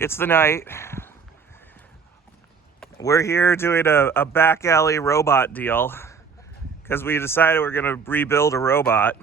It's the night. We're here doing a back alley robot deal because we decided we're gonna rebuild a robot.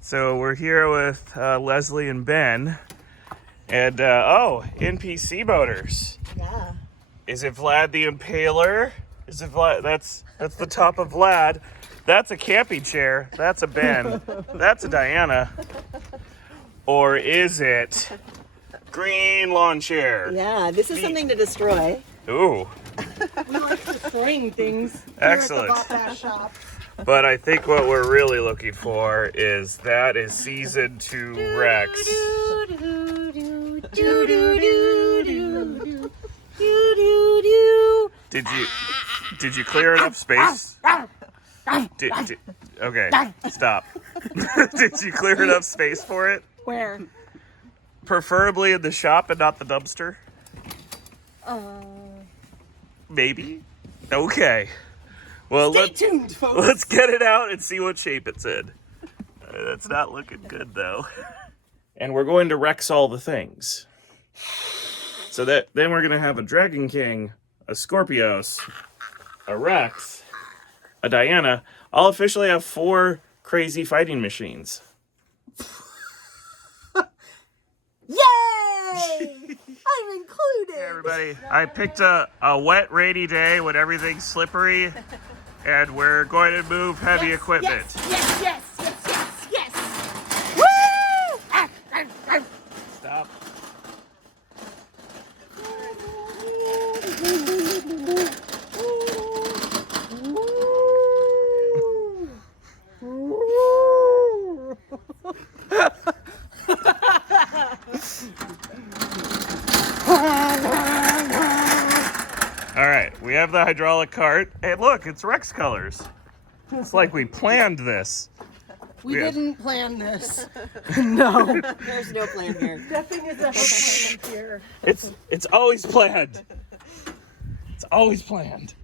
So we're here with Leslie and Ben, and oh, NPC boaters. Yeah. Is it Vlad the Impaler? Is it Vlad? That's the top of Vlad. That's a camping chair. That's a Ben. That's a Diana. Or is it Green Lawn Chair? Yeah, this is something to destroy. Ooh. We like destroying things. Excellent. Here at the Bot Shop. But I think what we're really looking for is that is season 2 Wrex. Did you clear enough space? Okay, stop. Did you clear enough space for it? Where? Preferably in the shop and not the dumpster? Maybe? Okay. Well, Stay tuned, folks. let's get it out and see what shape it's in. That's not looking good, though. And we're going to Wrex all the things. So then we're going to have a Dragon King, a Skorpios, a Wrex, a Diana. I'll officially have 4 crazy fighting machines. Yay! I'm included. Hey everybody, I picked a wet, rainy day when everything's slippery, and we're going to move heavy equipment. Yes. Woo! Stop. All right, we have the hydraulic cart. Hey, look, it's Wrex colors. It's like we planned this. We didn't plan this. No. There's no plan here. Nothing is ever planned here. It's always planned. It's always planned.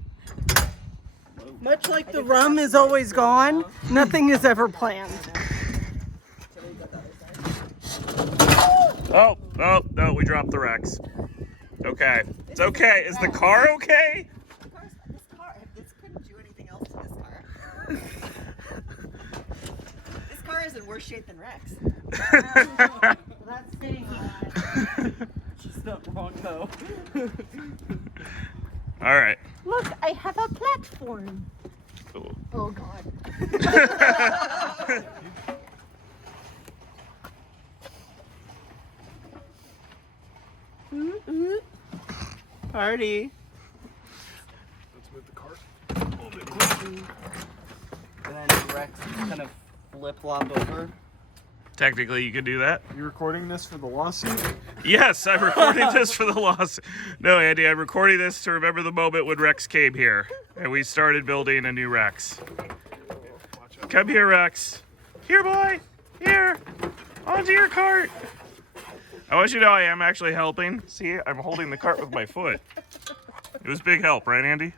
Much like the rum is always gone, nothing is ever planned. Oh, no, we dropped the Wrex. Okay. It's okay. Is the car okay? This couldn't do anything else to this car. This car is in worse shape than Wrex. That's sitting on. She's not wrong though. All right. Look, I have a platform. Ooh. Oh God. Party. Let's move the cart a little bit closer. And then Wrex kind of flip-flop over. Technically, you could do that. You recording this for the lawsuit? Yes, I'm recording this for the loss. No, Andy, I'm recording this to remember the moment when Wrex came here and we started building a new Wrex. Come here, Wrex. Here, boy. Here. Onto your cart. I want you to know I am actually helping. See, I'm holding the cart with my foot. It was big help, right, Andy?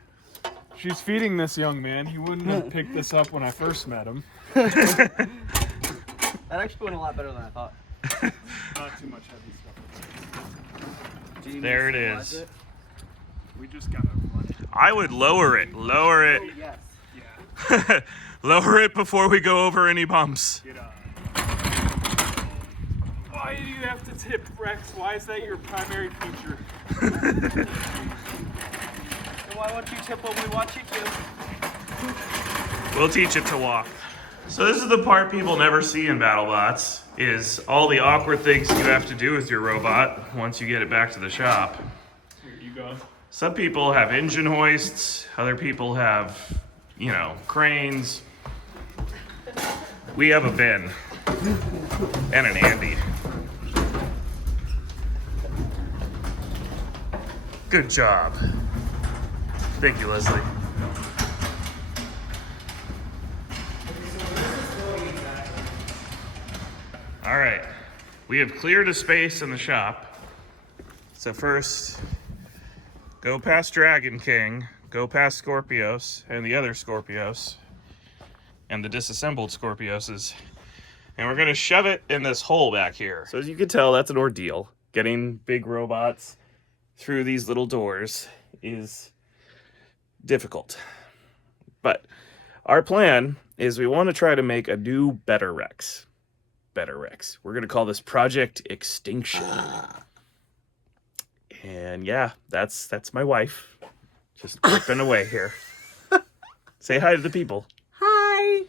She's feeding this young man. He wouldn't have picked this up when I first met him. That actually went a lot better than I thought. Not too much heavy stuff. Do you There need it to is. stabilize We just gotta run it. I would lower it. Lower it. Oh, yes. Yeah. Lower it before we go over any bumps. Get Why do you have to tip, Wrex? Why is that your primary feature? And why won't you tip when we watch you tip? We'll teach it to walk. So this is the part people never see in Battlebots, is all the awkward things you have to do with your robot once you get it back to the shop. Here you go. Some people have engine hoists, other people have, cranes. We have a Ben and an Andy. Good job. Thank you, Leslie. All right, we have cleared a space in the shop. So first, go past Dragon King, go past Skorpios and the other Skorpios, and the disassembled Skorpioses, and we're gonna shove it in this hole back here. So as you can tell, that's an ordeal. getting big robots through these little doors is difficult. But our plan is we want to try to make a new better Wrex. Better Wrex. We're going to call this Project Extinction. And yeah, that's my wife. Just ripping away here. Say hi to the people. Hi.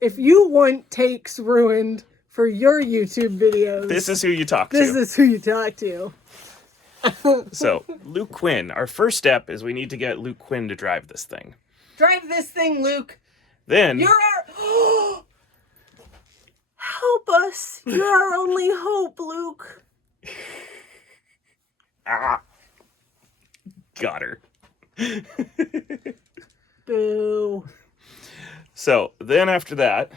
If you want takes ruined for your YouTube videos, This is who you talk to. this is who you talk to. So, Luke Quinn. Our first step is we need to get Luke Quinn to drive this thing. Drive this thing, Luke. Then, You're our... Help us. You're our only hope, Luke. got her. Boo. So, then after that,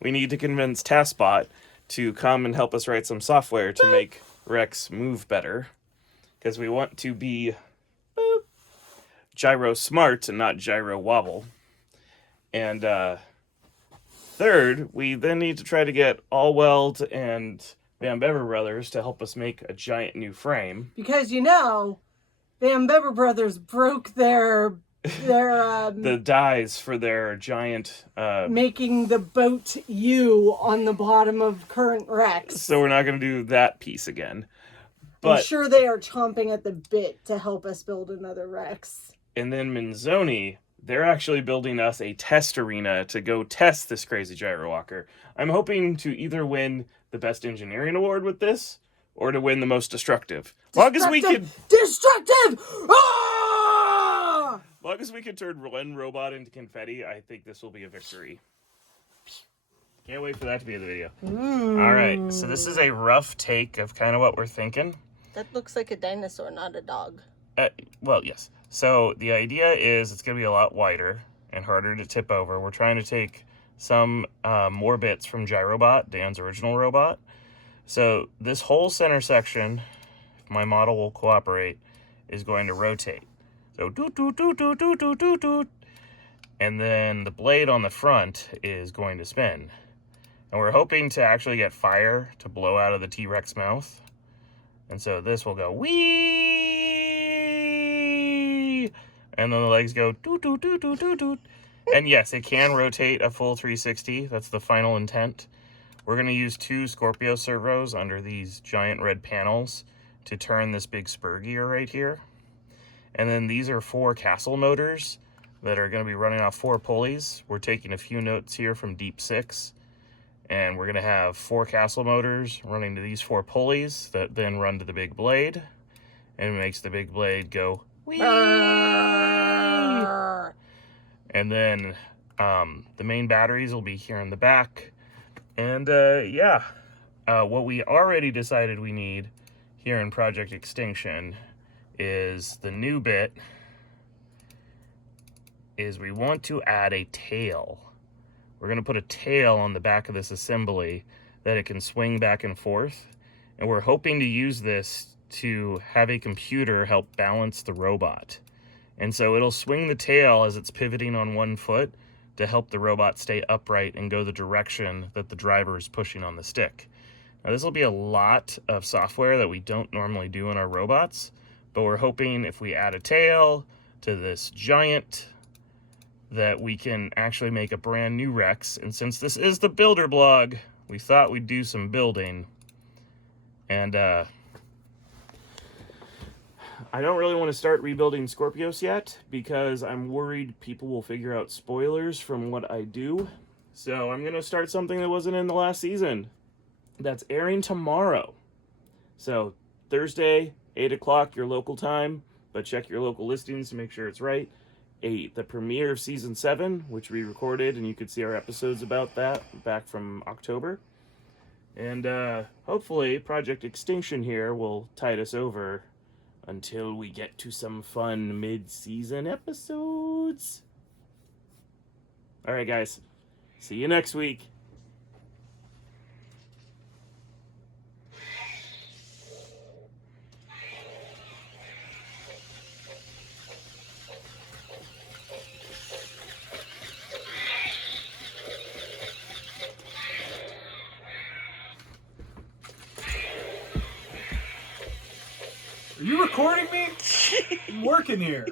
we need to convince TaskBot to come and help us write some software to make Wrex move better. Because we want to be gyro smart and not gyro wobble. And third, we then need to try to get Allweld and Van Bever Brothers to help us make a giant new frame. Because, you know, Van Bever Brothers broke their The dies for their giant... making the boat U on the bottom of current Wrex. so we're not going to do that piece again. But, I'm sure they are chomping at the bit to help us build another Wrex. And then Minzoni, they're actually building us a test arena to go test this crazy gyro walker. I'm hoping to either win the best engineering award with this, or to win the most destructive. Long as we can turn one robot into confetti, I think this will be a victory. Can't wait for that to be in the video. All right, so this is a rough take of kind of what we're thinking. That looks like a dinosaur, not a dog. Well, yes. So the idea is it's going to be a lot wider and harder to tip over. We're trying to take some more bits from Gyrobot, Dan's original robot. So this whole center section, if my model will cooperate, is going to rotate. So doot, doot, doot, doot, doot, doot, doot, doot. And then the blade on the front is going to spin. And we're hoping to actually get fire to blow out of the T-Rex mouth. And so this will go wee, and then the legs go doot, doot, doot, doot, doot, doot. And yes, it can rotate a full 360. That's the final intent. We're going to use 2 Skorpios servos under these giant red panels to turn this big spur gear right here. And then these are 4 castle motors that are going to be running off 4 pulleys. We're taking a few notes here from Deep 6. And we're going to have 4 castle motors running to these 4 pulleys that then run to the big blade. And it makes the big blade go whee! And then the main batteries will be here in the back. And yeah, what we already decided we need here in Project Extinction is the new bit is we want to add a tail. We're going to put a tail on the back of this assembly that it can swing back and forth. And we're hoping to use this to have a computer help balance the robot. And so it'll swing the tail as it's pivoting on one foot to help the robot stay upright and go the direction that the driver is pushing on the stick. Now this will be a lot of software that we don't normally do in our robots, but we're hoping if we add a tail to this giant that we can actually make a brand new Wrex. And since this is the builder blog, we thought we'd do some building. And I don't really want to start rebuilding Skorpios yet because I'm worried people will figure out spoilers from what I do. So I'm going to start something that wasn't in the last season. That's airing tomorrow. So Thursday, 8 o'clock, your local time. But check your local listings to make sure it's right. The premiere of Season 7, which we recorded, and you could see our episodes about that back from October. And hopefully Project Extinction here will tide us over until we get to some fun mid-season episodes. All right, guys. See you next week. Are you recording me? I'm working here.